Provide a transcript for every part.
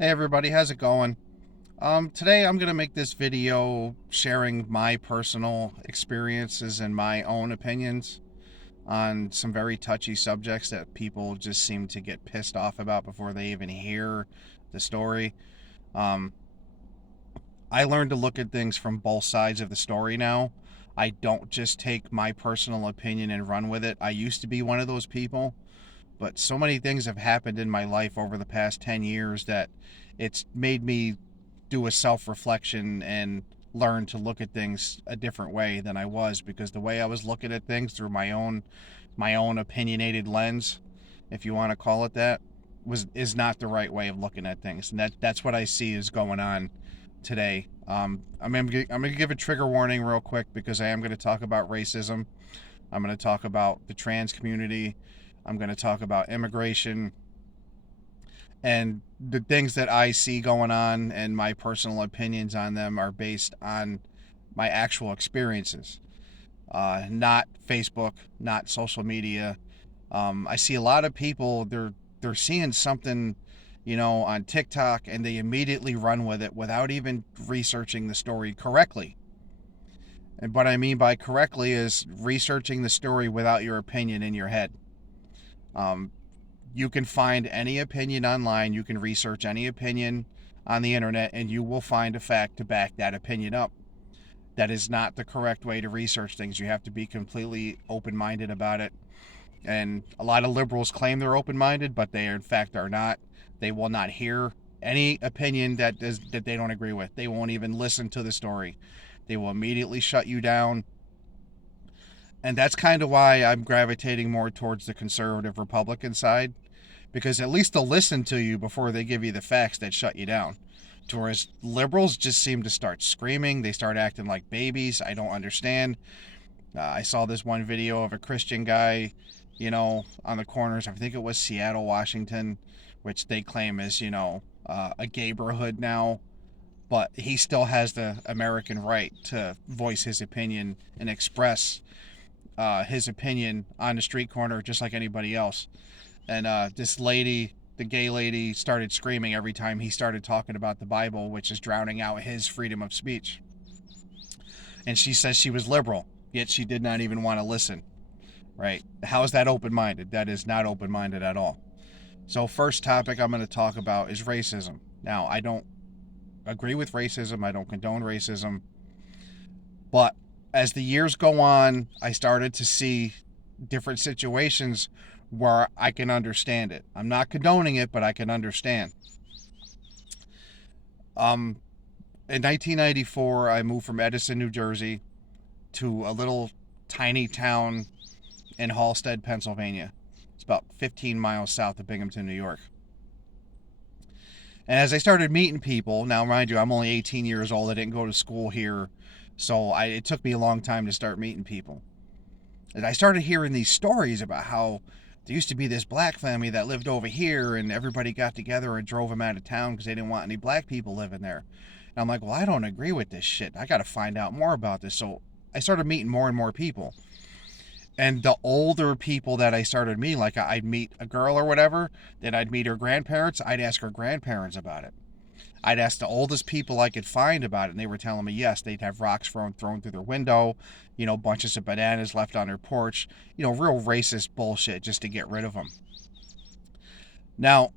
Hey everybody, how's it going? Today I'm gonna make this video sharing my personal experiences and my own opinions on some very touchy subjects that people just seem to get pissed off about before they even hear the story. Um, I learned to look at things from both sides of the story now. I don't just take my personal opinion and run with it. I used to be one of those people, but so many things have happened in my life over the past 10 years that it's made me do a self reflection and learn to look at things a different way than I was, because the way I was looking at things through my own opinionated lens, if you want to call it that, was is not the right way of looking at things. And that's what I see is going on today. I'm gonna give a trigger warning real quick because I am going to talk about racism. I'm going to talk about the trans community. I'm going to talk about immigration and the things that I see going on, and my personal opinions on them are based on my actual experiences, not Facebook, not social media. I see a lot of people, they're seeing something, on TikTok, and they immediately run with it without even researching the story correctly. And what I mean by correctly is researching the story without your opinion in your head. Um, you can find any opinion online, you can research any opinion on the internet, and you will find a fact to back that opinion up. That is not the correct way to research things. You have to be completely open minded about it. And a lot of liberals claim they're open minded, but they in fact are not. They will not hear any opinion that they don't agree with. They won't even listen to the story. They will immediately shut you down. And that's kind of why I'm gravitating more towards the conservative Republican side, because at least they'll listen to you before they give you the facts that shut you down. Whereas liberals just seem to start screaming, they start acting like babies. I don't understand. I saw this one video of a Christian guy, on the corners. I think it was Seattle, Washington, which they claim is, a gayborhood now. But he still has the American right to voice his opinion and express his opinion on the street corner just like anybody else. And this lady, the gay lady, started screaming every time he started talking about the Bible, which is drowning out his freedom of speech. And she says she was liberal, yet she did not even want to listen. Right? How is that open minded? That is not open minded at all. So, first topic I'm going to talk about is racism. Now, I don't agree with racism, I don't condone racism, but as the years go on, I started to see different situations where I can understand it. I'm not condoning it, but I can understand. Um, in 1994, I moved from Edison, New Jersey, to a little tiny town in Halstead, Pennsylvania. It's about 15 miles south of Binghamton, New York. And as I started meeting people, now mind you, I'm only 18 years old. I didn't go to school here, so it took me a long time to start meeting people. And I started hearing these stories about how there used to be this black family that lived over here, and everybody got together and drove them out of town because they didn't want any black people living there. And I'm like, well, I don't agree with this shit. I got to find out more about this. So I started meeting more and more people. And the older people that I started meeting, like I'd meet a girl or whatever, then I'd meet her grandparents. I'd ask her grandparents about it. I'd ask the oldest people I could find about it, and they were telling me yes, they'd have rocks thrown through their window, bunches of bananas left on their porch, real racist bullshit just to get rid of them. Now,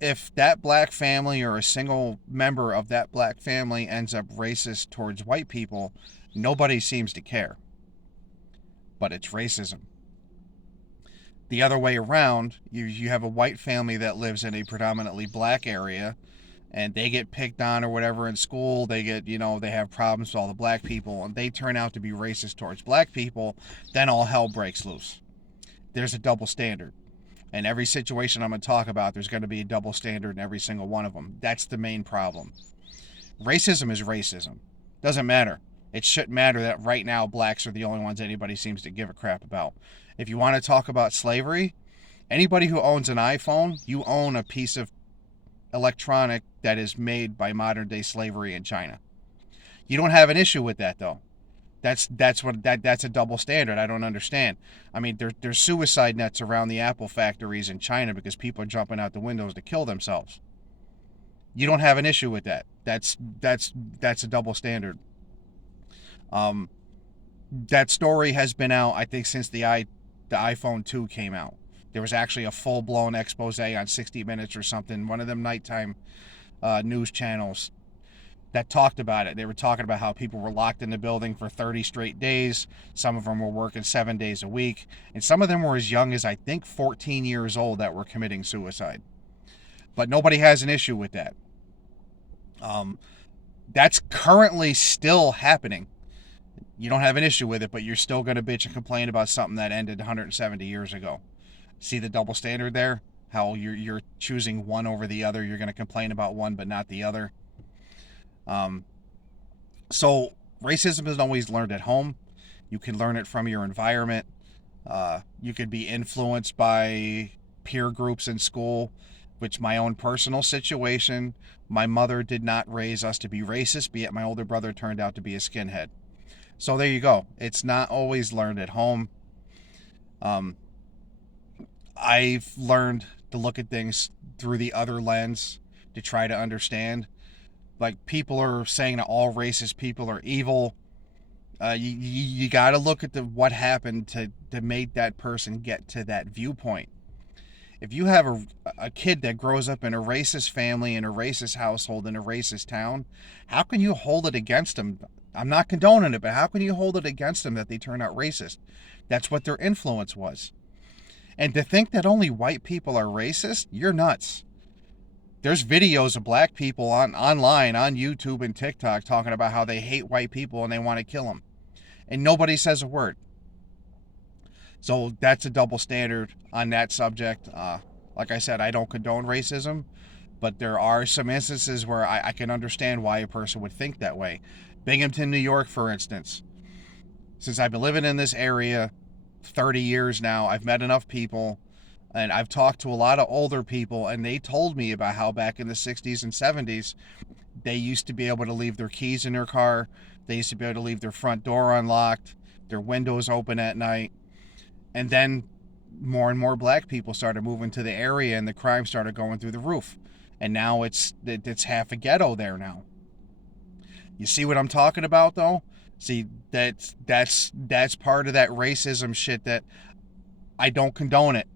if that black family or a single member of that black family ends up racist towards white people, nobody seems to care. But it's racism. The other way around, you have a white family that lives in a predominantly black area, and they get picked on or whatever in school. They get, they have problems with all the black people, and they turn out to be racist towards black people. Then all hell breaks loose. There's a double standard. In every situation I'm going to talk about, there's going to be a double standard in every single one of them. That's the main problem. Racism is racism. Doesn't matter. It shouldn't matter that right now blacks are the only ones anybody seems to give a crap about. If you want to talk about slavery, anybody who owns an iPhone, you own a piece of electronic that is made by modern day slavery in China. You don't have an issue with that though. That's a double standard. I don't understand. I mean, there's suicide nets around the Apple factories in China because people are jumping out the windows to kill themselves. You don't have an issue with that. That's a double standard. Um, that story has been out, I think, since the iPhone 2 came out. There was actually a full-blown expose on 60 Minutes or something, one of them nighttime news channels that talked about it. They were talking about how people were locked in the building for 30 straight days. Some of them were working 7 days a week. And some of them were as young as, I think, 14 years old that were committing suicide. But nobody has an issue with that. That's currently still happening. You don't have an issue with it, but you're still going to bitch and complain about something that ended 170 years ago. See the double standard there? How you're choosing one over the other. You're going to complain about one but not the other. So racism isn't always learned at home. You can learn it from your environment. You could be influenced by peer groups in school, which my own personal situation, my mother did not raise us to be racist, yet my older brother turned out to be a skinhead. So there you go. It's not always learned at home. I've learned to look at things through the other lens to try to understand. Like, people are saying that all racist people are evil. You got to look at what happened to make that person get to that viewpoint. If you have a kid that grows up in a racist family, in a racist household, in a racist town, how can you hold it against them? I'm not condoning it, but how can you hold it against them that they turn out racist? That's what their influence was. And to think that only white people are racist, you're nuts. There's videos of black people online, on YouTube and TikTok, talking about how they hate white people and they want to kill them. And nobody says a word. So that's a double standard on that subject. Like I said, I don't condone racism, but there are some instances where I can understand why a person would think that way. Binghamton, New York, for instance. Since I've been living in this area 30 years now, I've met enough people, and I've talked to a lot of older people, and they told me about how back in the 60s and 70s, they used to be able to leave their keys in their car. They used to be able to leave their front door unlocked, their windows open at night. And then more and more black people started moving to the area, and the crime started going through the roof. And now it's half a ghetto there now. You see what I'm talking about, though? See, that's part of that racism shit that I don't condone it,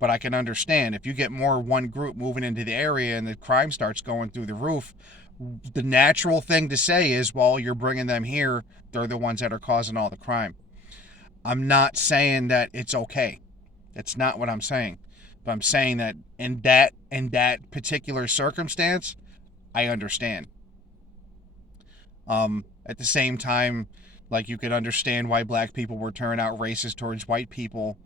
but I can understand. If you get more one group moving into the area and the crime starts going through the roof, the natural thing to say is, well, you're bringing them here. They're the ones that are causing all the crime. I'm not saying that it's okay. That's not what I'm saying. But I'm saying that in that particular circumstance, I understand. At the same time, like, you could understand why black people were turning out racist towards white people,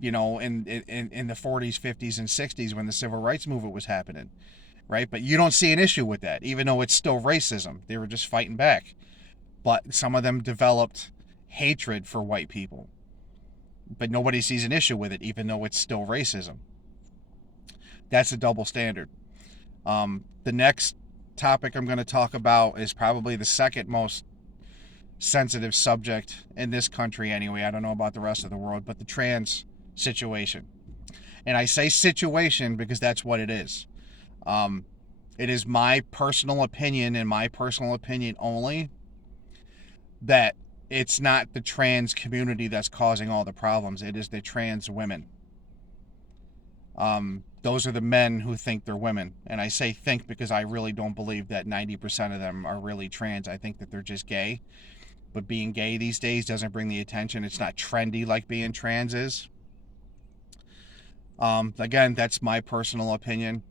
in the 40s, 50s, and 60s when the civil rights movement was happening, right? But you don't see an issue with that, even though it's still racism. They were just fighting back. But some of them developed hatred for white people. But nobody sees an issue with it, even though it's still racism. That's a double standard. The next topic I'm going to talk about is probably the second most sensitive subject in this country anyway. I don't know about the rest of the world, but the trans situation. And I say situation because that's what it is. It is my personal opinion, and my personal opinion only, that it's not the trans community that's causing all the problems. It is the trans women. Those are the men who think they're women. And I say think because I really don't believe that 90% of them are really trans. I think that they're just gay. But being gay these days doesn't bring the attention. It's not trendy like being trans is. Again, that's my personal opinion.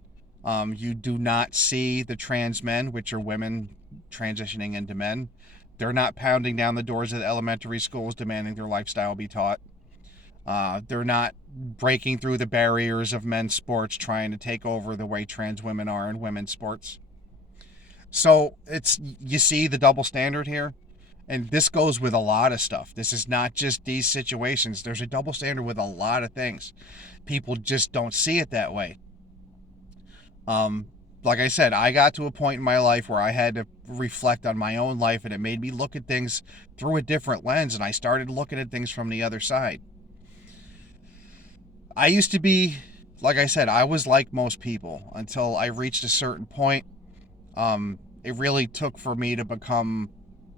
You do not see the trans men, which are women transitioning into men. They're not pounding down the doors of the elementary schools demanding their lifestyle be taught. They're not breaking through the barriers of men's sports trying to take over the way trans women are in women's sports. So you see the double standard here? And this goes with a lot of stuff. This is not just these situations. There's a double standard with a lot of things. People just don't see it that way. Like I said, I got to a point in my life where I had to reflect on my own life, and it made me look at things through a different lens, and I started looking at things from the other side. I used to be like I said, I was like most people until I reached a certain point. It really took for me to become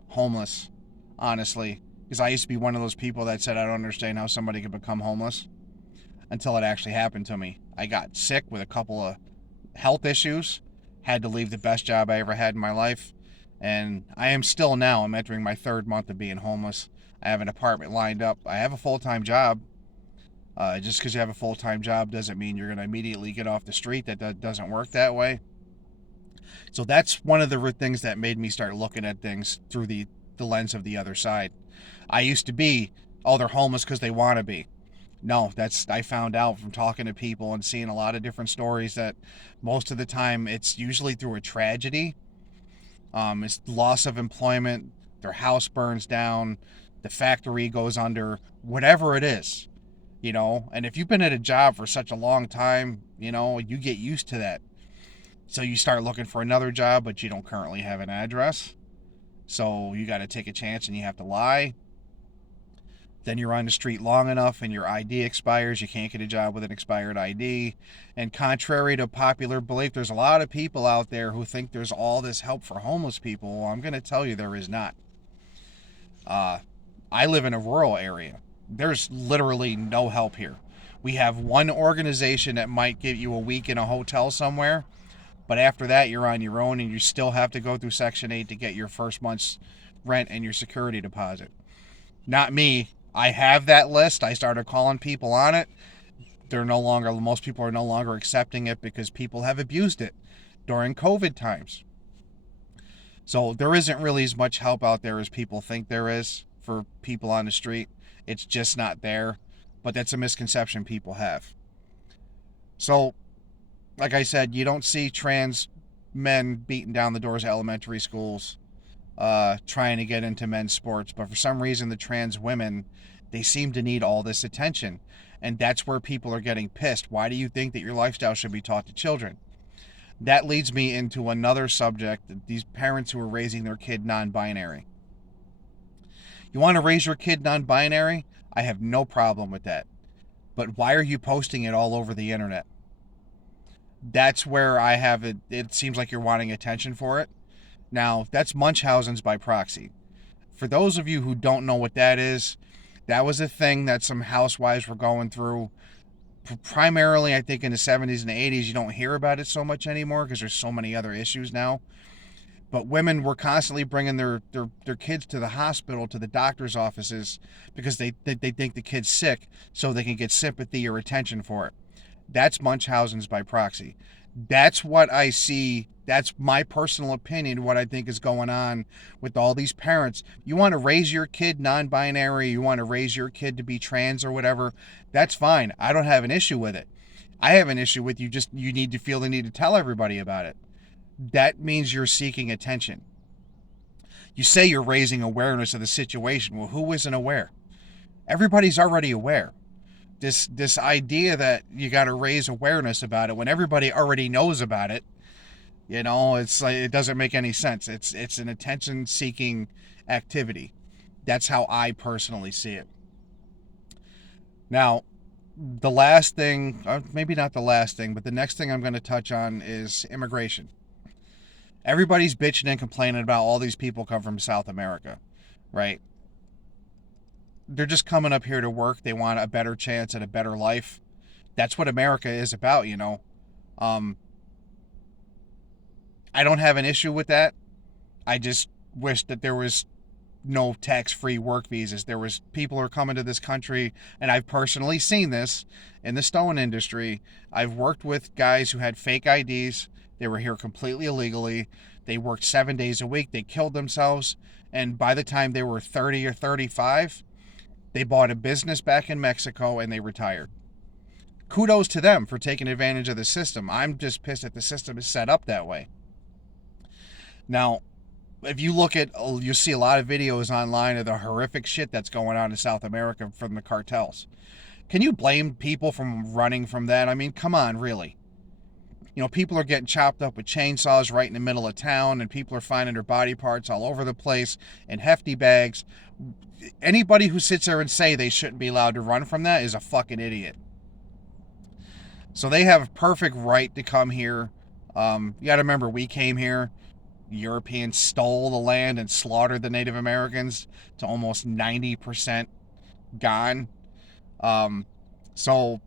homeless, honestly, because I used to be one of those people that said I don't understand how somebody could become homeless until it actually happened to me. I got sick with a couple of health issues, had to leave the best job I ever had in my life, and I am still now. I'm entering my third month of being homeless. I have an apartment lined up. I have a full-time job. Just because you have a full-time job doesn't mean you're going to immediately get off the street. That doesn't work that way. So that's one of the things that made me start looking at things through the lens of the other side. I used to be, oh, they're homeless because they want to be. No, I found out from talking to people and seeing a lot of different stories that most of the time it's usually through a tragedy. It's loss of employment, their house burns down, the factory goes under, whatever it is, And if you've been at a job for such a long time, you get used to that. So you start looking for another job, but you don't currently have an address. So you got to take a chance and you have to lie. Then you're on the street long enough and your ID expires. You can't get a job with an expired ID. And contrary to popular belief, there's a lot of people out there who think there's all this help for homeless people. Well, I'm going to tell you there is not. I live in a rural area. There's literally no help here. We have one organization that might give you a week in a hotel somewhere, but after that, you're on your own and you still have to go through Section 8 to get your first month's rent and your security deposit. Not me. I have that list. I started calling people on it. Most people are no longer accepting it because people have abused it during COVID times. So there isn't really as much help out there as people think there is for people on the street. It's just not there. But that's a misconception people have. So, like I said, you don't see trans men beating down the doors of elementary schools trying to get into men's sports. But for some reason, the trans women, they seem to need all this attention. And that's where people are getting pissed. Why do you think that your lifestyle should be taught to children? That leads me into another subject, these parents who are raising their kid non-binary. You want to raise your kid non-binary? I have no problem with that. But why are you posting it all over the internet? That's where I have it. It seems like you're wanting attention for it. Now, that's Munchausen's by proxy. For those of you who don't know what that is, that was a thing that some housewives were going through. Primarily, I think in the 70s and the 80s, you don't hear about it so much anymore because there's so many other issues now. But women were constantly bringing their kids to the hospital, to the doctor's offices, because they think the kid's sick so they can get sympathy or attention for it. That's Munchausen's by proxy. That's what I see. That's my personal opinion, what I think is going on with all these parents. You want to raise your kid non-binary, you want to raise your kid to be trans or whatever, that's fine. I don't have an issue with it. I have an issue with you need to feel the need to tell everybody about it. That means you're seeking attention. You say you're raising awareness of the situation. Well, who isn't aware? Everybody's already aware. This idea that you got to raise awareness about it when everybody already knows about it, it's like it doesn't make any sense. It's an attention-seeking activity. That's how I personally see it. Now, the last thing, maybe not the last thing, but the next thing I'm going to touch on is immigration. Everybody's bitching and complaining about all these people come from South America, right? They're just coming up here to work. They want a better chance at a better life. That's what America is about, I don't have an issue with that. I just wish that there was no tax-free work visas. There was people who are coming to this country, and I've personally seen this in the stone industry. I've worked with guys who had fake IDs. They were here completely illegally. They worked 7 days a week. They killed themselves. And by the time they were 30 or 35, they bought a business back in Mexico and they retired. Kudos to them for taking advantage of the system. I'm just pissed that the system is set up that way. Now, if you look at, you'll see a lot of videos online of the horrific shit that's going on in South America from the cartels. Can you blame people from running from that? I mean, come on, really. People are getting chopped up with chainsaws right in the middle of town, and people are finding their body parts all over the place in hefty bags. Anybody who sits there and say they shouldn't be allowed to run from that is a fucking idiot. So they have perfect right to come here. You got to remember, we came here. Europeans stole the land and slaughtered the Native Americans to almost 90% gone. Um, so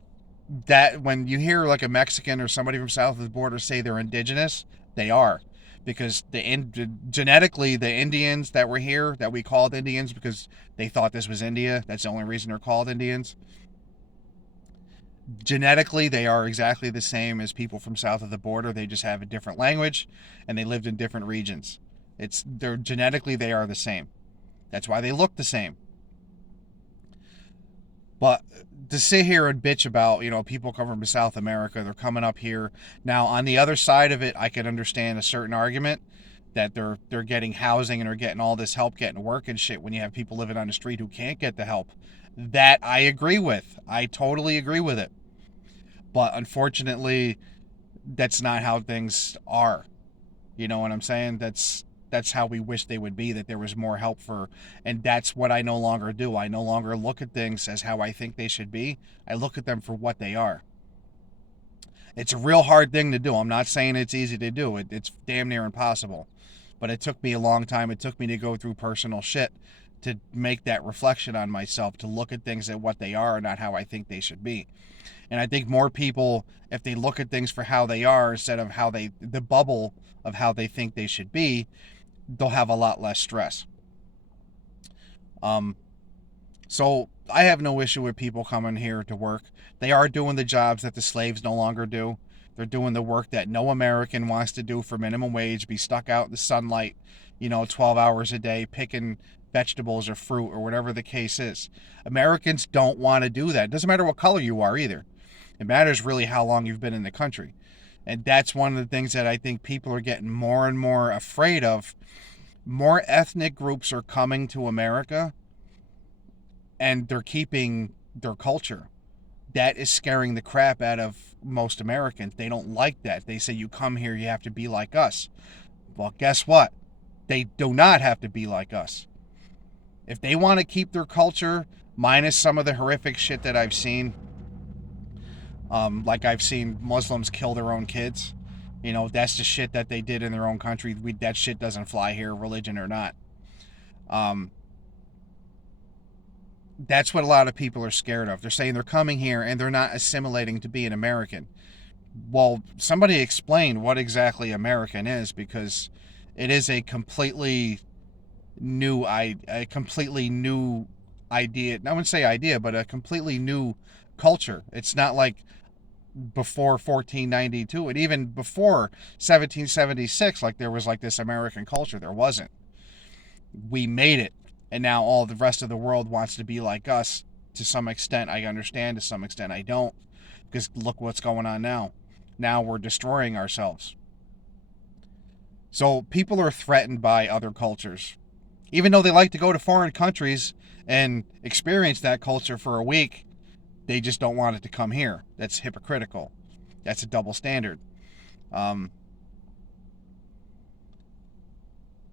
that when you hear like a Mexican or somebody from south of the border say they're indigenous, they are, because genetically the Indians that were here that we called Indians because they thought this was India. That's the only reason they're called Indians. Genetically, they are exactly the same as people from south of the border. They just have a different language, and they lived in different regions. They're genetically they are the same. That's why they look the same. But to sit here and bitch about, people come from South America, they're coming up here. Now, on the other side of it, I could understand a certain argument that they're getting housing and are getting all this help getting work and shit when you have people living on the street who can't get the help. That I agree with. I totally agree with it. But unfortunately, that's not how things are. You know what I'm saying? That's how we wish they would be, that there was more help for, and that's what I no longer do. I no longer look at things as how I think they should be. I look at them for what they are. It's a real hard thing to do. I'm not saying it's easy to do. It's damn near impossible. But it took me a long time. It took me to go through personal shit to make that reflection on myself, to look at things at what they are, not how I think they should be. And I think more people, if they look at things for how they are instead of the bubble of how they think they should be, they'll have a lot less stress. So I have no issue with people coming here to work. They are doing the jobs that the slaves no longer do. They're doing the work that no American wants to do for minimum wage, be stuck out in the sunlight, 12 hours a day, picking vegetables or fruit or whatever the case is. Americans don't want to do that. It doesn't matter what color you are either. It matters really how long you've been in the country. And that's one of the things that I think people are getting more and more afraid of. More ethnic groups are coming to America, and they're keeping their culture. That is scaring the crap out of most Americans. They don't like that. They say, you come here, you have to be like us. Well, guess what? They do not have to be like us. If they want to keep their culture, minus some of the horrific shit that I've seen, like I've seen Muslims kill their own kids. That's the shit that they did in their own country. That shit doesn't fly here, religion or not. That's what a lot of people are scared of. They're saying they're coming here and they're not assimilating to be an American. Well, somebody explain what exactly American is, because it is a completely new idea. I wouldn't say idea, but a completely new culture. It's not like before 1492, and even before 1776, like there was like this American culture. There wasn't. We made it, and now all the rest of the world wants to be like us. To some extent I understand, to some extent I don't, because look what's going on now. Now we're destroying ourselves. So people are threatened by other cultures, even though they like to go to foreign countries and experience that culture for a week. They just don't want it to come here. That's hypocritical. That's a double standard.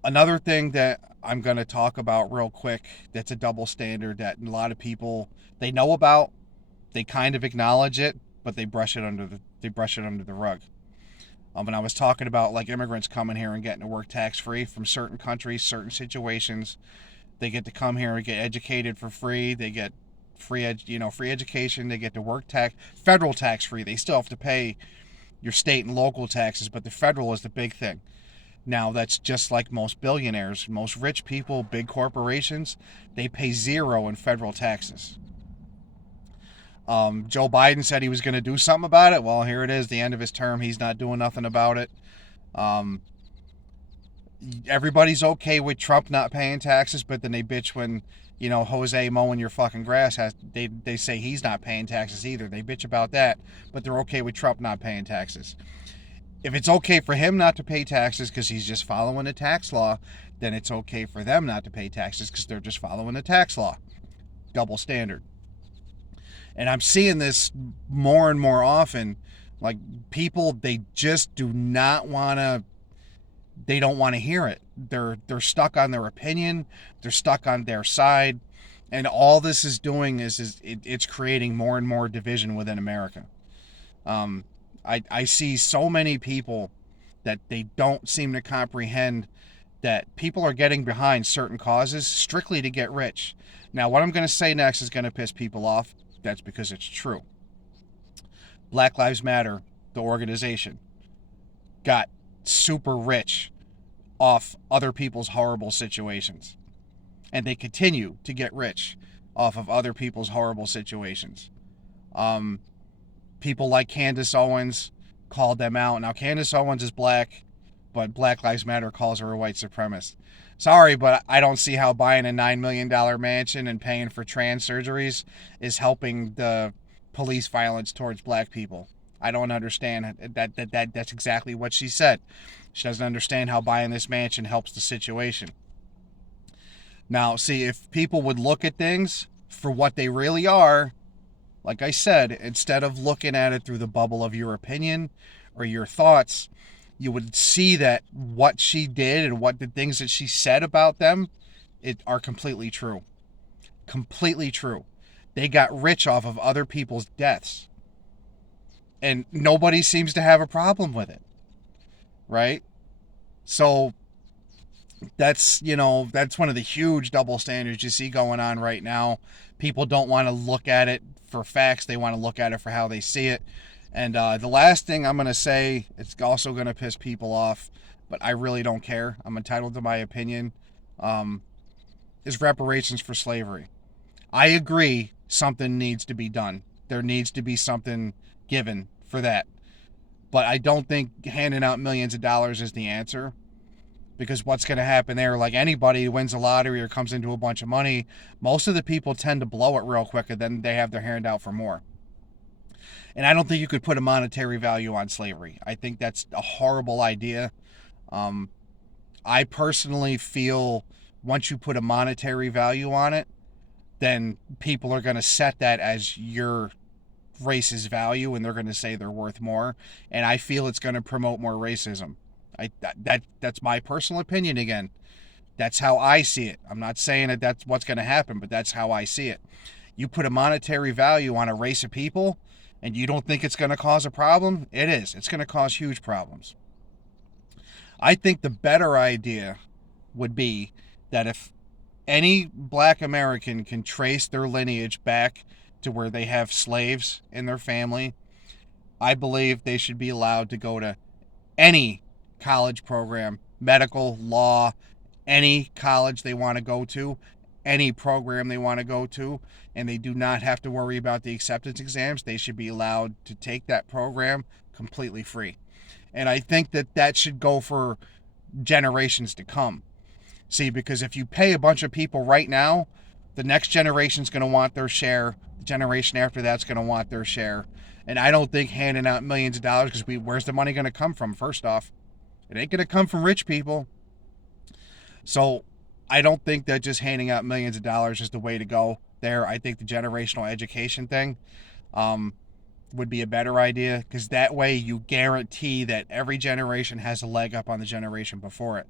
Another thing that I'm going to talk about real quick, that's a double standard that a lot of people, they know about, they kind of acknowledge it, but they brush it under the rug. And I was talking about like immigrants coming here and getting to work tax-free from certain countries, certain situations. They get to come here and get educated for free. They get free education. They get to work federal tax free. They still have to pay your state and local taxes, but the federal is the big thing. Now that's just like most billionaires, most rich people, big corporations, they pay zero in federal taxes. Joe Biden said he was going to do something about it. Well, here it is, the end of his term. He's not doing nothing about it. Everybody's okay with Trump not paying taxes, but then they bitch when Jose mowing your fucking grass they say he's not paying taxes either. They bitch about that, but they're okay with Trump not paying taxes. If it's okay for him not to pay taxes because he's just following the tax law, then it's okay for them not to pay taxes because they're just following the tax law. Double standard. And I'm seeing this more and more often. Like people, they just do not want to. They don't want to hear it. They're stuck on their opinion. They're stuck on their side, and all this is doing is it's creating more and more division within America. I see so many people that they don't seem to comprehend that people are getting behind certain causes strictly to get rich. Now, what I'm going to say next is going to piss people off. That's because it's true. Black Lives Matter, the organization, got super rich off other people's horrible situations. And they continue to get rich off of other people's horrible situations. Um, People like Candace Owens called them out. Now, Candace Owens is black, but Black Lives Matter calls her a white supremacist. Sorry, but I don't see how buying a $9 million mansion and paying for trans surgeries is helping the police violence towards black people. I don't understand that's exactly what she said. She doesn't understand how buying this mansion helps the situation. Now, see, if people would look at things for what they really are, like I said, instead of looking at it through the bubble of your opinion or your thoughts, you would see that what she did and what the things that she said about them are completely true. Completely true. They got rich off of other people's deaths. And nobody seems to have a problem with it. Right? So that's one of the huge double standards you see going on right now. People don't want to look at it for facts. They want to look at it for how they see it. And the last thing I'm going to say, it's also going to piss people off, but I really don't care. I'm entitled to my opinion, is reparations for slavery. I agree something needs to be done. There needs to be something given for that. But I don't think handing out millions of dollars is the answer. Because what's going to happen there, like anybody who wins a lottery or comes into a bunch of money, most of the people tend to blow it real quick and then they have their hand out for more. And I don't think you could put a monetary value on slavery. I think that's a horrible idea. I personally feel once you put a monetary value on it, then people are going to set that as your race's value and they're going to say they're worth more. And I feel it's going to promote more racism. That's my personal opinion again. That's how I see it. I'm not saying that that's what's going to happen, but that's how I see it. You put a monetary value on a race of people and you don't think it's going to cause a problem? It is. It's going to cause huge problems. I think the better idea would be that if any black American can trace their lineage back to where they have slaves in their family, I believe they should be allowed to go to any college program, medical, law, any college they want to go to, any program they want to go to, and they do not have to worry about the acceptance exams. They should be allowed to take that program completely free. And I think that should go for generations to come. See, because if you pay a bunch of people right now, the next generation's going to want their share. The generation after that's going to want their share. And I don't think handing out millions of dollars, because where's the money going to come from, first off? It ain't going to come from rich people. So I don't think that just handing out millions of dollars is the way to go there. I think the generational education thing would be a better idea, because that way you guarantee that every generation has a leg up on the generation before it.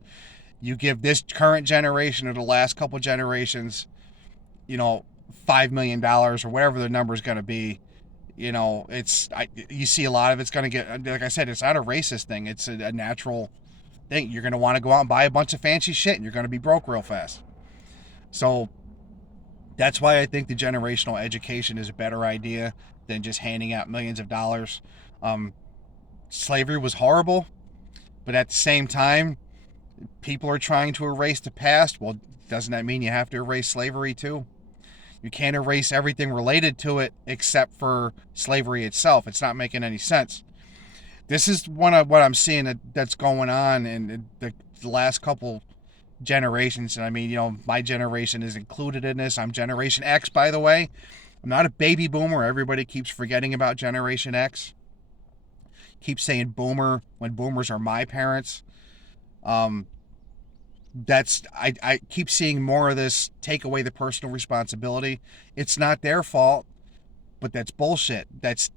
You give this current generation or the last couple generations, $5 million or whatever the number is going to be. You see a lot of it's going to get, like I said, it's not a racist thing. It's a natural thing. You're going to want to go out and buy a bunch of fancy shit and you're going to be broke real fast. So that's why I think the generational education is a better idea than just handing out millions of dollars. Slavery was horrible, but at the same time, people are trying to erase the past. Well, doesn't that mean you have to erase slavery too? You can't erase everything related to it except for slavery itself. It's not making any sense. This is one of what I'm seeing that's going on in the last couple generations. And I mean, my generation is included in this. I'm Generation X, by the way. I'm not a baby boomer. Everybody keeps forgetting about Generation X. Keep saying boomer when boomers are my parents. I keep seeing more of this take away the personal responsibility. It's not their fault, but that's bullshit. That's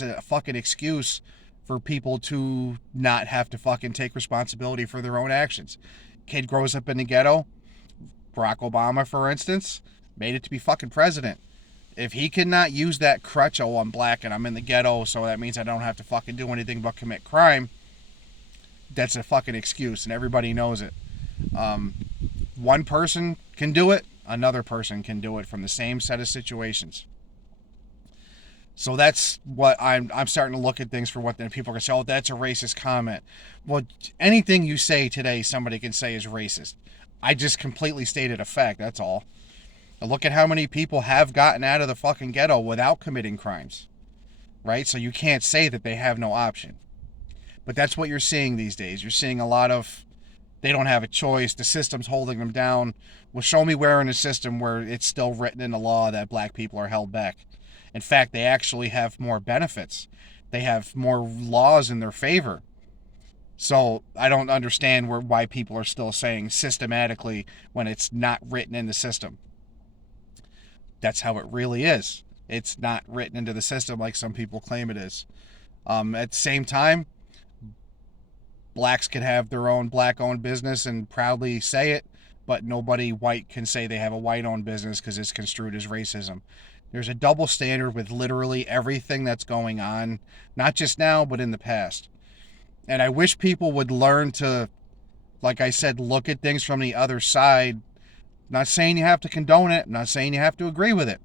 a fucking excuse for people to not have to fucking take responsibility for their own actions. Kid grows up in the ghetto. Barack Obama, for instance, made it to be fucking president. If he cannot use that crutch, oh, I'm black and I'm in the ghetto, so that means I don't have to fucking do anything but commit crime, that's a fucking excuse, and everybody knows it. One person can do it, another person can do it from the same set of situations. So that's what I'm starting to look at things for what then people can say, oh, that's a racist comment. Well, anything you say today, somebody can say is racist. I just completely stated a fact, that's all. Look at how many people have gotten out of the fucking ghetto without committing crimes, right? So you can't say that they have no option. But that's what you're seeing these days. You're seeing a lot of, they don't have a choice, the system's holding them down. Well, show me where in a system where it's still written in the law that black people are held back. In fact, they actually have more benefits. They have more laws in their favor. So I don't understand why people are still saying systematically when it's not written in the system. That's how it really is. It's not written into the system like some people claim it is. At the same time, blacks can have their own black-owned business and proudly say it, but nobody white can say they have a white-owned business because it's construed as racism. There's a double standard with literally everything that's going on, not just now, but in the past. And I wish people would learn to, like I said, look at things from the other side. Not saying you have to condone it, not saying you have to agree with it,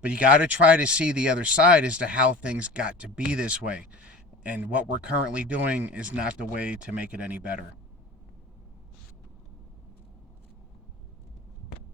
but you got to try to see the other side as to how things got to be this way. And what we're currently doing is not the way to make it any better.